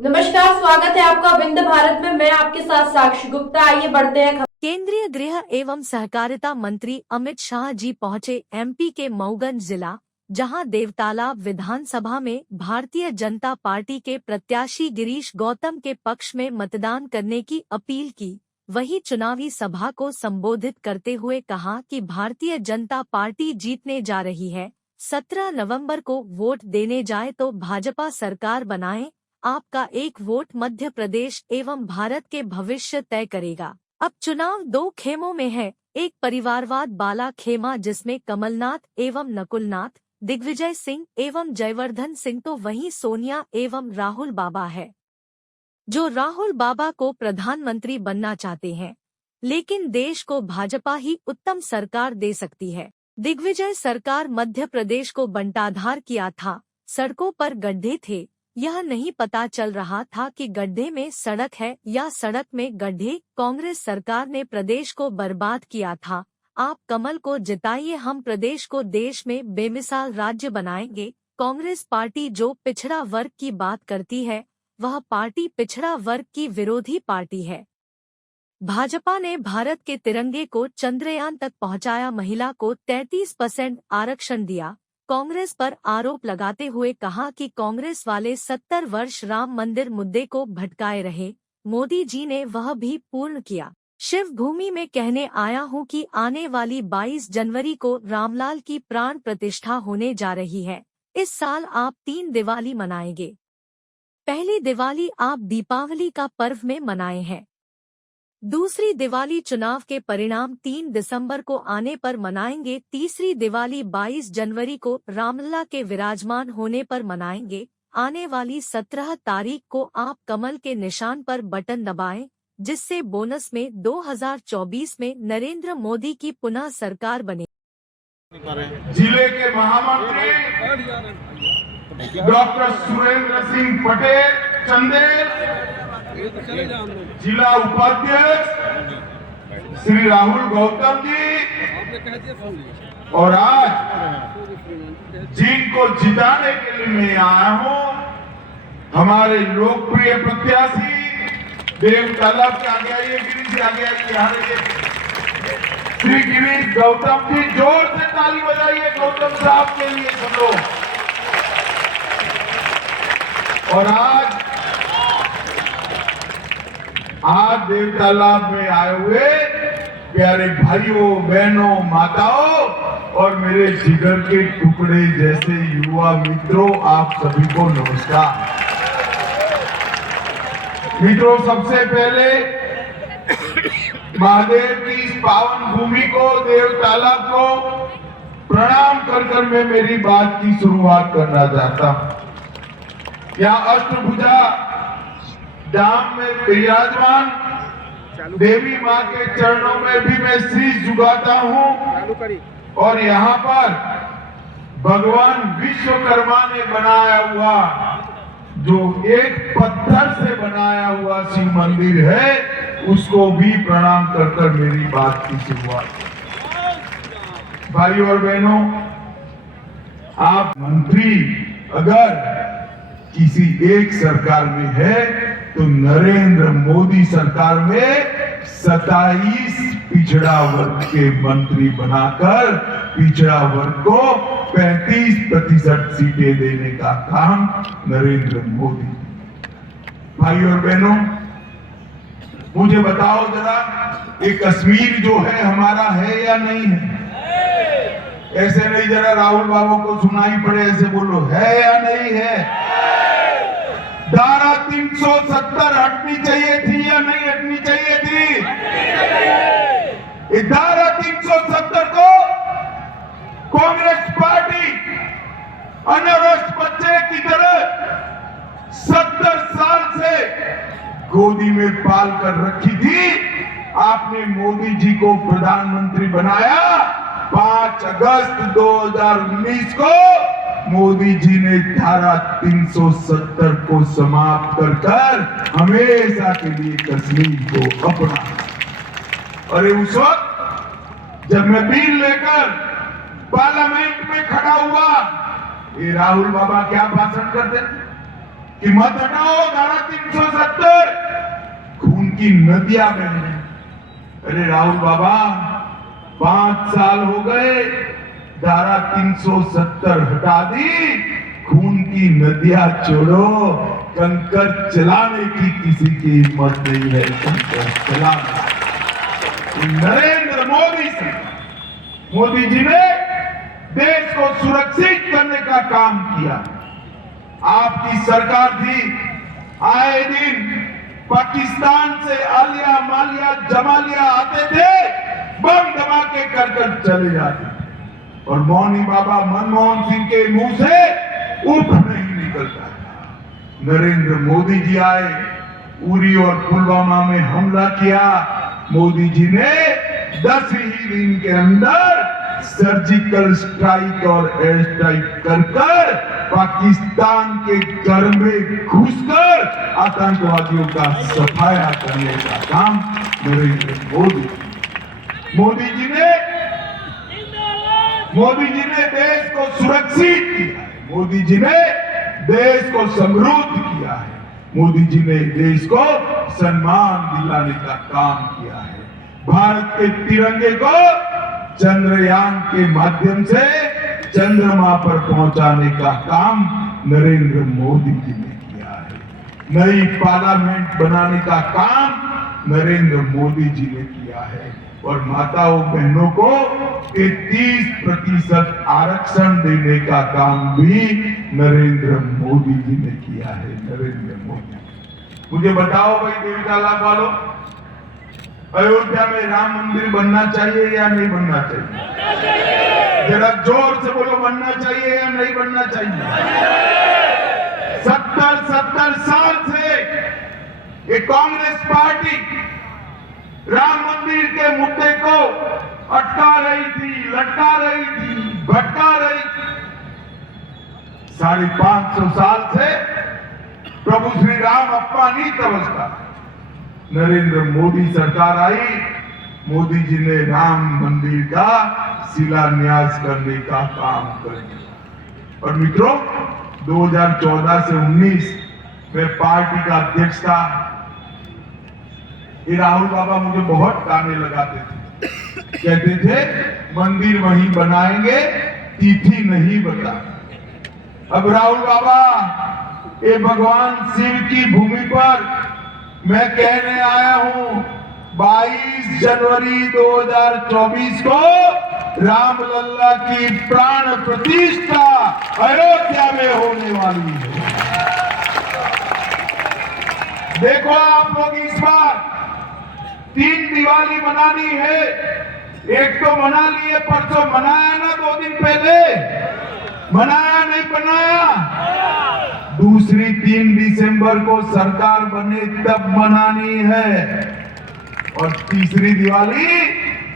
नमस्कार, स्वागत है आपका विंध्य भारत में। मैं आपके साथ साक्षी गुप्ता। आइए बढ़ते हैं। केंद्रीय गृह एवं सहकारिता मंत्री अमित शाह जी पहुंचे एमपी के मऊगंज जिला, जहां देवतालाब विधानसभा में भारतीय जनता पार्टी के प्रत्याशी गिरीश गौतम के पक्ष में मतदान करने की अपील की। वहीं चुनावी सभा को संबोधित करते हुए कहा कि भारतीय जनता पार्टी जीतने जा रही है। 17 नवंबर को वोट देने जाए तो भाजपा सरकार बनाएं। आपका एक वोट मध्य प्रदेश एवं भारत के भविष्य तय करेगा। अब चुनाव दो खेमों में है, एक परिवारवाद बाला खेमा जिसमें कमलनाथ एवं नकुलनाथ, दिग्विजय सिंह एवं जयवर्धन सिंह, तो वहीं सोनिया एवं राहुल बाबा है, जो राहुल बाबा को प्रधानमंत्री बनना चाहते हैं, लेकिन देश को भाजपा ही उत्तम सरकार दे सकती है। दिग्विजय सरकार मध्य प्रदेश को बंटाधार किया था, सड़कों पर गड्ढे थे, यह नहीं पता चल रहा था कि गड्ढे में सड़क है या सड़क में गड्ढे। कांग्रेस सरकार ने प्रदेश को बर्बाद किया था। आप कमल को जिताइए, हम प्रदेश को देश में बेमिसाल राज्य बनाएंगे। कांग्रेस पार्टी जो पिछड़ा वर्ग की बात करती है, वह पार्टी पिछड़ा वर्ग की विरोधी पार्टी है। भाजपा ने भारत के तिरंगे को चंद्रयान तक पहुंचाया, महिला को 33% आरक्षण दिया। कांग्रेस पर आरोप लगाते हुए कहा कि कांग्रेस वाले 70 वर्ष राम मंदिर मुद्दे को भटकाए रहे, मोदी जी ने वह भी पूर्ण किया। शिव भूमि में कहने आया हूं कि आने वाली 22 जनवरी को रामलाल की प्राण प्रतिष्ठा होने जा रही है। इस साल आप 3 दिवाली मनाएंगे। पहली दिवाली आप दीपावली का पर्व में मनाए हैं, दूसरी दिवाली चुनाव के परिणाम 3 दिसंबर को आने पर मनाएंगे, तीसरी दिवाली 22 जनवरी को रामलला के विराजमान होने पर मनाएंगे। आने वाली 17 तारीख को आप कमल के निशान पर बटन दबाएं, जिससे बोनस में 2024 में नरेंद्र मोदी की पुनः सरकार बने। जिले के महामंत्री डॉक्टर सुरेंद्र सिंह पटेल चंदेल, जिला उपाध्यक्ष श्री राहुल गौतम जी, और आज जिनको जिताने के लिए मैं आया हूं, हमारे लोकप्रिय प्रत्याशी देवतालाब के आगे आइए, गिरीश आगे आइए, श्री गिरीश गौतम जी, जोर से ताली बजाइए गौतम साहब के लिए सब लोग। और आज देवतालाब में आए हुए प्यारे भाइयों बहनों माताओं और मेरे जिगर के टुकड़े जैसे युवा मित्रों, आप सभी को नमस्कार। मित्रों, सबसे पहले महादेव की इस पावन भूमि को, देवतालाब को प्रणाम कर मैं मेरी बात की शुरुआत करना चाहता हूं। यहाँ अष्टभुजा धाम में विराजमान देवी माँ के चरणों में भी मैं शीश झुकाता हूँ, और यहाँ पर भगवान विश्वकर्मा ने बनाया हुआ जो एक पत्थर से बनाया हुआ शिव मंदिर है, उसको भी प्रणाम कर मेरी बात की शुरुआत। भाइयों और बहनों, आप मंत्री अगर किसी एक सरकार में है तो नरेंद्र मोदी सरकार में 27 पिछड़ा वर्ग के मंत्री बनाकर पिछड़ा वर्ग को 35% सीटें देने का काम नरेंद्र मोदी। भाइयों और बहनों, मुझे बताओ जरा, ये कश्मीर जो है हमारा है या नहीं है? ऐसे नहीं, जरा राहुल बाबू को सुनाई पड़े, ऐसे बोलो, है या नहीं है? धारा 370 हटनी चाहिए थी या नहीं हटनी चाहिए थी? इस धारा 370 को कांग्रेस पार्टी अनवस्थ बच्चे की तरह 70 साल से गोदी में पाल कर रखी थी। आपने मोदी जी को प्रधानमंत्री बनाया 5 अगस्त 2019 को। मोदी जी ने धारा 370 को समाप्त कर हमेशा के लिए कश्मीर को अपना। और उस वक्त जब मैं बिल लेकर पार्लियामेंट में खड़ा हुआ ये राहुल बाबा क्या भाषण करते थे कि मत हटाओ धारा 370, खून की नदियां बह रही। अरे राहुल बाबा 5 साल हो गए, धारा 370 हटा दी, खून की नदियां छोड़ो, कंकर चलाने की किसी की हिम्मत नहीं है। कंकर चलाने नरेंद्र मोदी जी ने देश को सुरक्षित करने का काम किया। आपकी सरकार थी, आए दिन पाकिस्तान से आलिया मालिया जमालिया आते थे, बम धमाके कर चले जाते थे और मौनी बाबा मनमोहन सिंह के मुंह से उफ नहीं निकलता। नरेंद्र मोदी जी आए, उरी और पुलवामा में हमला किया। मोदी जी ने 10 ही दिन के अंदर सर्जिकल स्ट्राइक और एयर स्ट्राइक कर पाकिस्तान के घर में घुसकर आतंकवादियों का सफाया करने का काम नरेंद्र मोदी जी ने देश को सुरक्षित किया है। मोदी जी ने देश को समृद्ध किया है। मोदी जी ने देश को सम्मान दिलाने का काम किया है। भारत के तिरंगे को चंद्रयान के माध्यम से चंद्रमा पर पहुंचाने का काम नरेंद्र मोदी जी ने किया है। नई पार्लियामेंट बनाने का काम नरेंद्र मोदी जी ने किया है और माताओं बहनों को 33% आरक्षण देने का काम भी नरेंद्र मोदी जी ने किया है। नरेंद्र मोदी, मुझे बताओ भाई देवीताला वालों, अयोध्या में राम मंदिर बनना चाहिए या नहीं बनना चाहिए? जरा जोर से बोलो, बनना चाहिए या नहीं बनना चाहिए? 70 साल से ये कांग्रेस पार्टी राम मंदिर के मुद्दे को अटका रही थी, लटका रही थी, भटका रही थी। 550 साल से प्रभु श्री राम अपमानित अवस्था। नरेंद्र मोदी सरकार आई, मोदी जी ने राम मंदिर का शिलान्यास करने का काम कर दिया। और मित्रों, 2014 से 19 में पार्टी का अध्यक्ष था। ये राहुल बाबा मुझे बहुत गाने लगाते थे, कहते थे मंदिर वहीं बनाएंगे, तिथि नहीं बता। अब राहुल बाबा, ये भगवान शिव की भूमि पर मैं कहने आया हूं, 22 जनवरी 2024 को रामलला की प्राण प्रतिष्ठा अयोध्या में होने वाली है। देखो आप लोग, इस बार 3 दिवाली मनानी है। एक तो मना लिए, परसों मनाया ना, 2 दिन पहले मनाया नहीं बनाया। दूसरी 3 दिसंबर को सरकार बने तब मनानी है और तीसरी दिवाली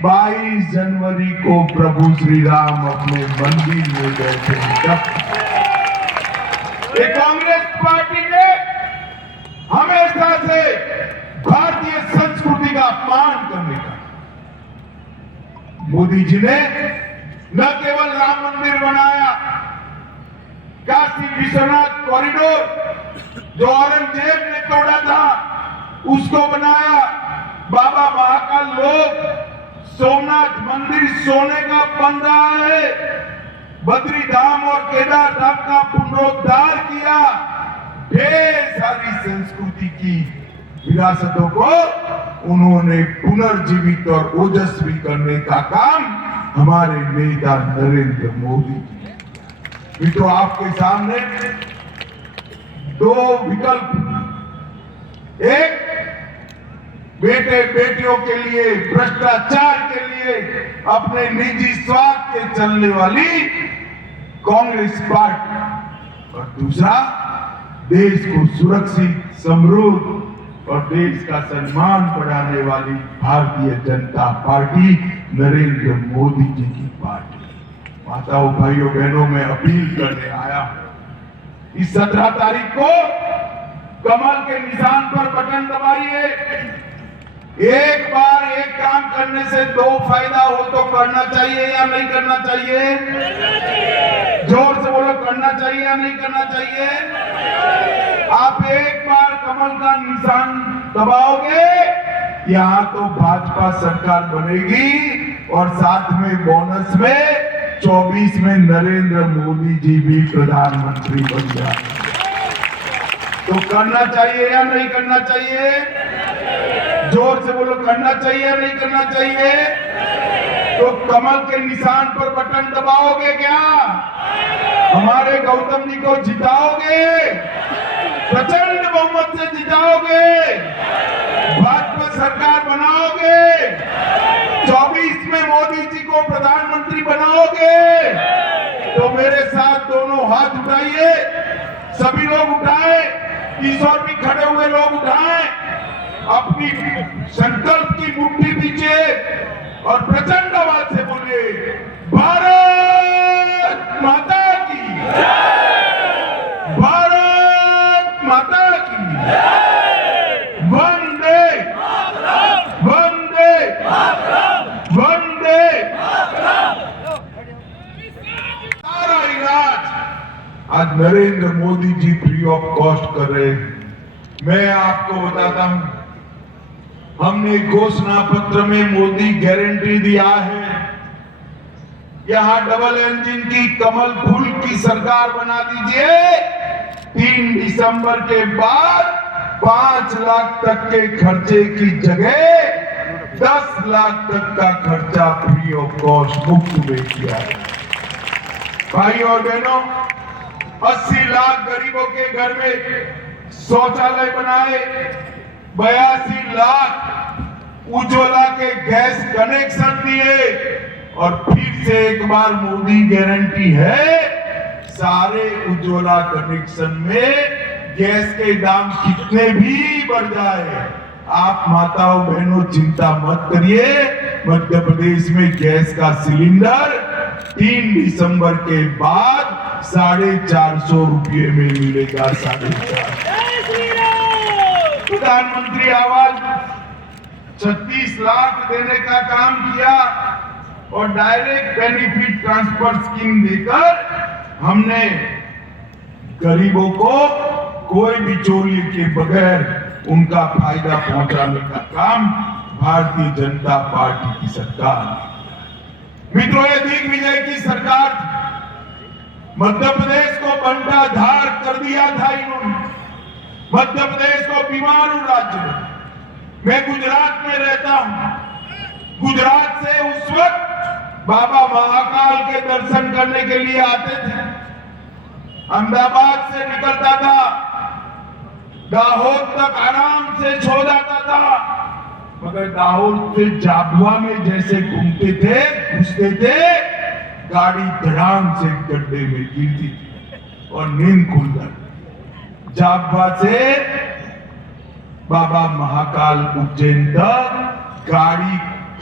22 जनवरी को प्रभु श्री राम अपने मंदिर में बैठे तब। ये कांग्रेस पार्टी ने हमेशा से भारतीय संस्कृति का अपमान करने का, मोदी जी ने न केवल राम मंदिर बनाया, काशी विश्वनाथ कॉरिडोर जो औरंगजेब ने तोड़ा था उसको बनाया। बाबा महाकाल लोक सोमनाथ मंदिर सोने का बन रहा है। बद्री धाम और केदार धाम का पुनरुद्धार किया। ढेर सारी संस्कृति की विरासतों को उन्होंने पुनर्जीवित और ओजस्वी करने का काम हमारे नेता नरेंद्र मोदी जी। मित्रों, आपके सामने 2 विकल्प, एक बेटे बेटियों के लिए, भ्रष्टाचार के लिए, अपने निजी स्वार्थ के चलने वाली कांग्रेस पार्टी, और दूसरा देश को सुरक्षित, समृद्ध और देश का सम्मान बढ़ाने वाली भारतीय जनता पार्टी, नरेंद्र मोदी जी की पार्टी। माताओं, भाइयों, बहनों, मैं अपील करने आया हूं, इस 17 तारीख को कमल के निशान पर बटन दबाइए। एक बार एक काम करने से 2 फायदा हो तो करना चाहिए या नहीं करना चाहिए? जोर से बोलो, करना चाहिए या नहीं करना चाहिए? आप एक बार कमल का निशान दबाओगे, यहाँ तो भाजपा सरकार बनेगी और साथ में बोनस में 24 में नरेंद्र मोदी जी भी प्रधानमंत्री बन जाए। तो करना चाहिए या नहीं करना चाहिए? जोर से बोलो, करना चाहिए या नहीं करना चाहिए? तो कमल के निशान पर बटन दबाओगे क्या? हमारे गौतम जी को जिताओगे, प्रचंड बहुमत से जिताओगे, भाजपा सरकार बनाओगे, 24 में मोदी जी को प्रधानमंत्री बनाओगे। तो मेरे साथ दोनों हाथ उठाइए, सभी लोग उठाएं, किशोर भी खड़े हुए लोग उठाएं, अपनी संकल्प की मुट्ठी पीछे और प्रचंड आवाज से बोले, भारत माता की जय, भारत माता की जय, वंदे वंदे वंदे। सारा इलाज आज Narendra Modi ji free of cost कर रहे हैं। मैं आपको बताता हूं, हमने घोषणा पत्र में मोदी गारंटी दिया है, यहां डबल इंजन की कमल फूल की सरकार बना दीजिए। 3 दिसंबर के बाद 5 लाख तक के खर्चे की जगह 10 लाख तक का खर्चा फ्री ऑफ कॉस्ट मुफ्त में किया है। भाई और बहनों, 80 लाख गरीबों के घर में शौचालय बनाए, 82 लाख उज्ज्वला के गैस कनेक्शन दिए और फिर से एक बार मोदी गारंटी है, सारे उज्ज्वला कनेक्शन में गैस के दाम कितने भी बढ़ जाए, आप माताओं बहनों चिंता मत करिए। मध्य प्रदेश में गैस का सिलेंडर 3 दिसंबर के बाद 450 रुपये में मिलेगा। 450। प्रधानमंत्री आवास 36 लाख देने का काम किया और डायरेक्ट बेनिफिट ट्रांसफर स्कीम देकर हमने गरीबों को कोई बिचौलिए के बगैर उनका फायदा पहुंचाने का काम भारतीय जनता पार्टी की सरकार। मित्रों, ये दिग्विजय की सरकार मध्य प्रदेश को बंटाधार कर दिया था इन्होंने, मध्य प्रदेश को बीमारू राज्य में। मैं गुजरात में रहता हूं, गुजरात से उस वक्त बाबा महाकाल के दर्शन करने के लिए आते थे, अहमदाबाद से निकलता था, दाहोद तक आराम से सो जाता था, मगर दाहोद से झाबुआ में जैसे घूमते थे, घुसते थे, गाड़ी धड़ाम से गड्ढे में गिरती थी और नींद खुल जाती। झाबुआ से बाबा महाकाल उज्जैन तक गाड़ी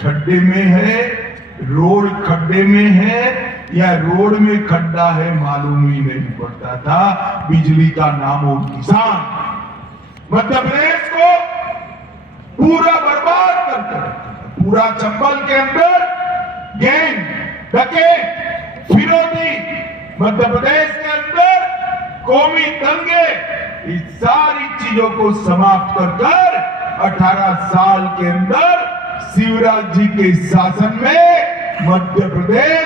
खड्डे में है, रोड खड्डे में है या रोड में खड्डा है मालूम ही नहीं पड़ता था, बिजली का नामो निशान। मध्य प्रदेश को पूरा बर्बाद करके, पूरा चंबल के अंदर गैंग, डकैत, फिरौती, मध्य प्रदेश के अंदर कौमी दंगे, इस सारी चीजों को समाप्त कर 18 साल के अंदर शिवराज जी के शासन में मध्य प्रदेश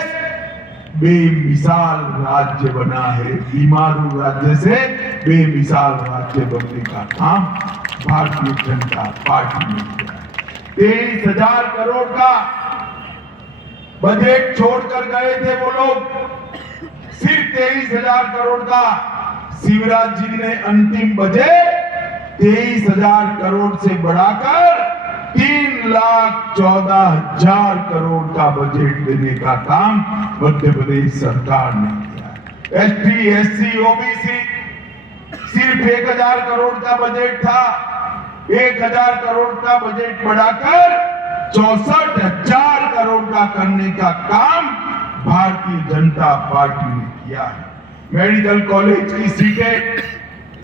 बेमिसाल राज्य बना है। बीमारू राज्य से बेमिसाल राज्य बनने का काम भारतीय जनता पार्टी ने किया। 23,000 करोड़ का बजट छोड़कर गए थे वो लोग, सिर्फ 23,000 करोड़ का शिवराज जी ने अंतिम बजट 23,000 करोड़ से बढ़ाकर 3,14,000 करोड़ का बजट देने का काम मध्य प्रदेश सरकार ने किया। एसटी, एससी, ओबीसी सिर्फ 1,000 करोड़ का बजट था, 1,000 करोड़ का बजट बढ़ाकर 64,000 करोड़ का करने का काम भारतीय जनता पार्टी ने किया है। मेडिकल कॉलेज की सीटें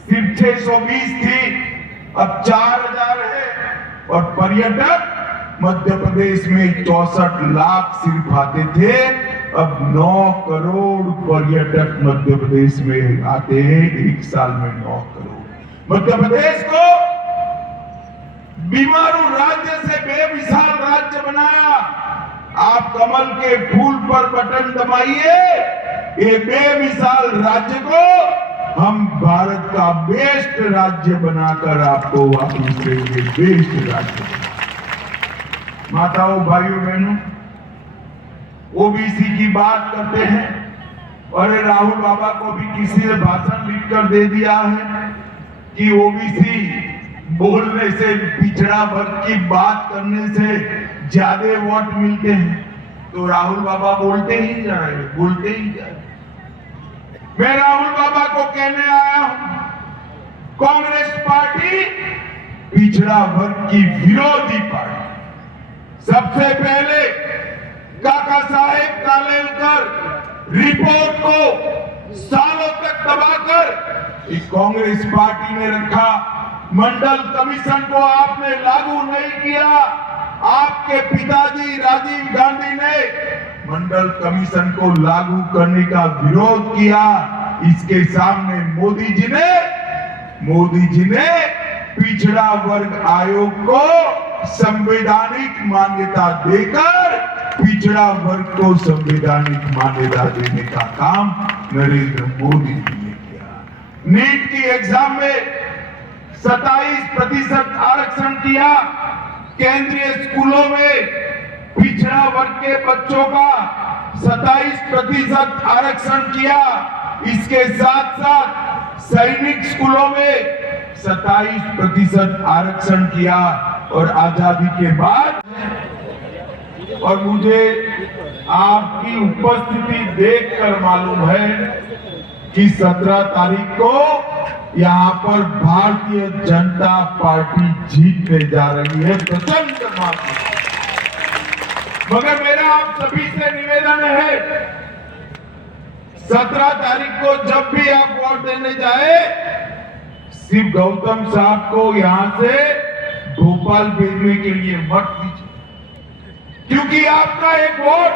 सिर्फ 620 थी, अब 4,000 है और पर्यटक मध्य प्रदेश में 64 लाख सिर्फ आते थे, अब 9 करोड़ पर्यटक मध्य प्रदेश में आते हैं, एक साल में 9 करोड़। मध्य प्रदेश को बीमारू राज्य से बेमिसाल राज्य बनाया। आप कमल के फूल पर बटन दबाइए, ये बेमिसाल राज्य को हम भारत का बेस्ट राज्य बनाकर आपको वापस देंगे, बेस्ट राज्य। माताओं, भाइयों, बहनों, ओबीसी की बात करते हैं और राहुल बाबा को भी किसी ने भाषण लिखकर दे दिया है कि ओबीसी बोलने से, पिछड़ा वर्ग की बात करने से ज्यादा वोट मिलते हैं। तो राहुल बाबा बोलते ही जा रहे, बोलते ही जा रहे। मैं राहुल बाबा को कहने आया हूं, कांग्रेस पार्टी पिछड़ा वर्ग की विरोधी पार्टी। सबसे पहले काका साहेब कालेलकर रिपोर्ट को सालों तक दबाकर इस कांग्रेस पार्टी ने रखा। मंडल कमीशन को आपने लागू नहीं किया। आपके पिताजी राजीव गांधी ने मंडल कमीशन को लागू करने का विरोध किया। इसके सामने मोदी जी ने पिछड़ा वर्ग आयोग को संवैधानिक मान्यता देकर पिछड़ा वर्ग को संवैधानिक मान्यता देने का काम नरेंद्र मोदी जी ने किया। नीट की एग्जाम में 27% आरक्षण किया। केंद्रीय स्कूलों में पिछड़ा वर्ग के बच्चों का 27% आरक्षण किया। इसके साथ साथ सैनिक स्कूलों में 27% आरक्षण किया। और आजादी के बाद, और मुझे आपकी उपस्थिति देखकर मालूम है कि 17 तारीख को यहाँ पर भारतीय जनता पार्टी जीतने जा रही है प्रचंड मात्रा। मगर मेरा आप सभी से निवेदन है, 17 तारीख को जब भी आप वोट देने जाए, सिर्फ गौतम साहब को यहां से भोपाल भेजने के लिए मत दीजिए, क्योंकि आपका एक वोट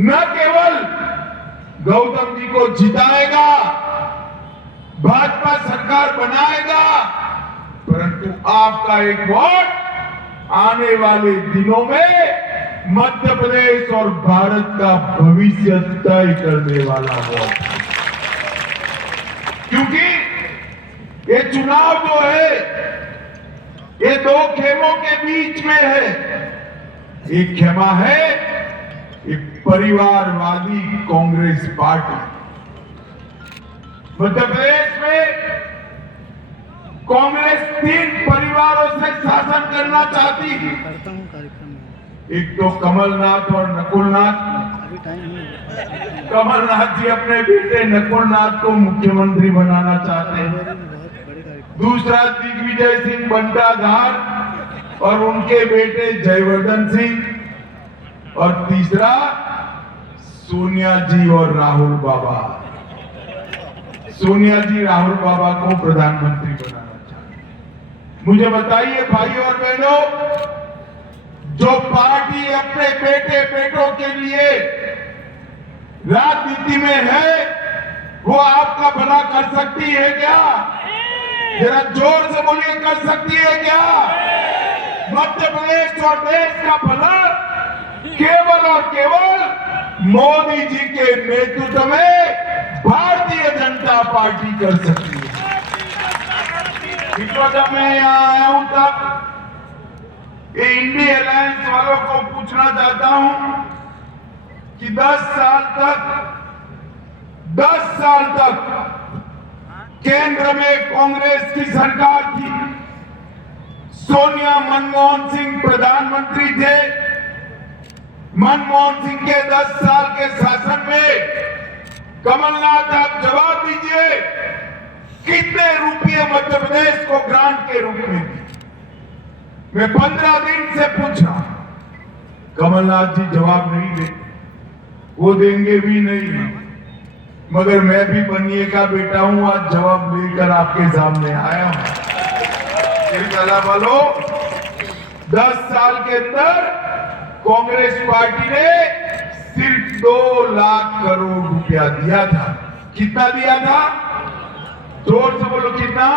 न केवल गौतम जी को जिताएगा, भाजपा सरकार बनाएगा, परंतु आपका एक वोट आने वाले दिनों में मध्य प्रदेश और भारत का भविष्य तय करने वाला वोट। क्योंकि ये चुनाव जो है, ये दो खेमों के बीच में है। एक खेमा है एक परिवारवादी कांग्रेस पार्टी। मध्य प्रदेश में कांग्रेस 3 परिवारों से शासन करना चाहती है। एक तो कमलनाथ और नकुलनाथ। कमलनाथ जी अपने बेटे नकुलनाथ को मुख्यमंत्री बनाना चाहते हैं। दूसरा दिग्विजय सिंह बंटाधार और उनके बेटे जयवर्धन सिंह। और तीसरा सोनिया जी और राहुल बाबा। सोनिया जी राहुल बाबा को प्रधानमंत्री बनाना चाहते हैं। मुझे बताइए भाइयों और बहनों, जो पार्टी अपने बेटे बेटों के लिए राजनीति में है, वो आपका भला कर सकती है क्या? जरा जोर से बोलिए, कर सकती है क्या? मध्य प्रदेश और देश का भला केवल और केवल मोदी जी के नेतृत्व में भारतीय जनता पार्टी कर सकती है। जब मैं यहाँ आया हूं तब ये इंडिया अलायंस वालों को पूछना चाहता हूं कि 10 साल तक केंद्र में कांग्रेस की सरकार थी। सोनिया मनमोहन सिंह प्रधानमंत्री थे। मनमोहन सिंह के 10 साल के शासन में कमलनाथ आप जवाब दीजिए, कितने रुपये मध्य प्रदेश को ग्रांट के रूप में दिए? मैं 15 दिन से पूछ रहा हूं, कमलनाथ जी जवाब नहीं देते, वो देंगे भी नहीं। मगर मैं भी बनिए का बेटा हूं, आज जवाब लेकर आपके सामने आया हूं। वालों, 10 साल के अंदर कांग्रेस पार्टी ने 2 लाख करोड़ रुपया दिया था। कितना दिया था? जोर से बोलो, कितना?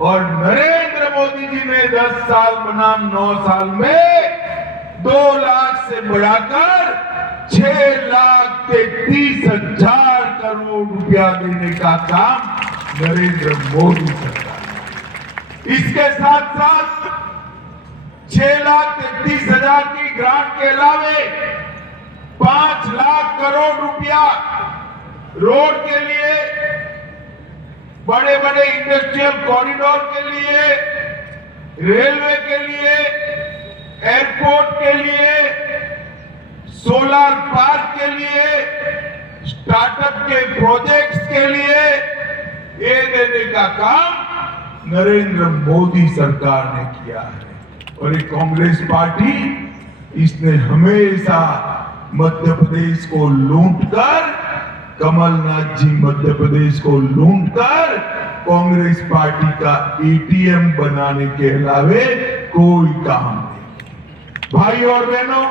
और नरेंद्र मोदी जी ने 10 साल बनाम 9 साल में 2 लाख से बढ़ाकर 6,33,000 करोड़ रुपया देने का काम नरेंद्र मोदी सरकार। इसके साथ साथ 6,33,000 की ग्रांट के अलावे 5 लाख करोड़ रुपया रोड के लिए, बड़े बड़े इंडस्ट्रियल कॉरिडोर के लिए, रेलवे के लिए, एयरपोर्ट के लिए, सोलर पार्क के लिए, स्टार्टअप के प्रोजेक्ट्स के लिए ये देने का काम नरेंद्र मोदी सरकार ने किया है। और ये कांग्रेस पार्टी, इसने हमेशा मध्य प्रदेश को लूटकर, कमलनाथ जी मध्य प्रदेश को लूटकर कांग्रेस पार्टी का एटीएम बनाने के अलावे कोई काम नहीं। भाई और बहनों,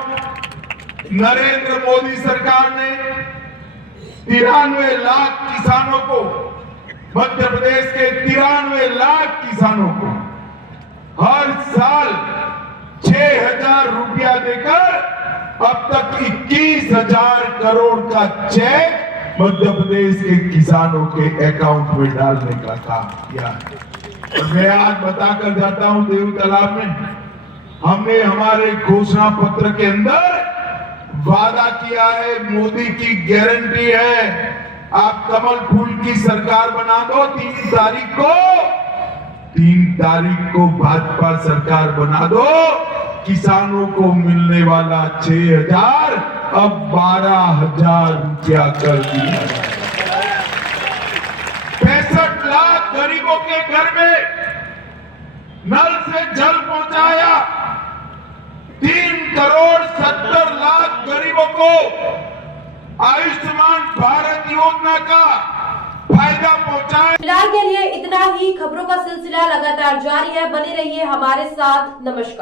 नरेंद्र मोदी सरकार ने 93 लाख किसानों को, मध्य प्रदेश के 93 लाख किसानों को हर साल 6,000 रुपया देकर अब तक 21,000 करोड़ का चेक मध्य प्रदेश के किसानों के अकाउंट में डालने का काम किया है। और मैं आज बताकर जाता हूं, देव तालाब में हमने हमारे घोषणा पत्र के अंदर वादा किया है, मोदी की गारंटी है, आप कमल फूल की सरकार बना दो। 3 तारीख को भाजपा सरकार बना दो। किसानों को मिलने वाला 6,000 अब 12,000 रुपया कर दिया। 65 लाख गरीबों के घर में नल से जल पहुंचाया। 3,70,00,000 गरीबों को आयुष्मान भारत योजना का फायदा पहुंचाया। फिलहाल के लिए इतना ही। खबरों का सिलसिला लगातार जारी है, बने रहिए हमारे साथ। नमस्कार।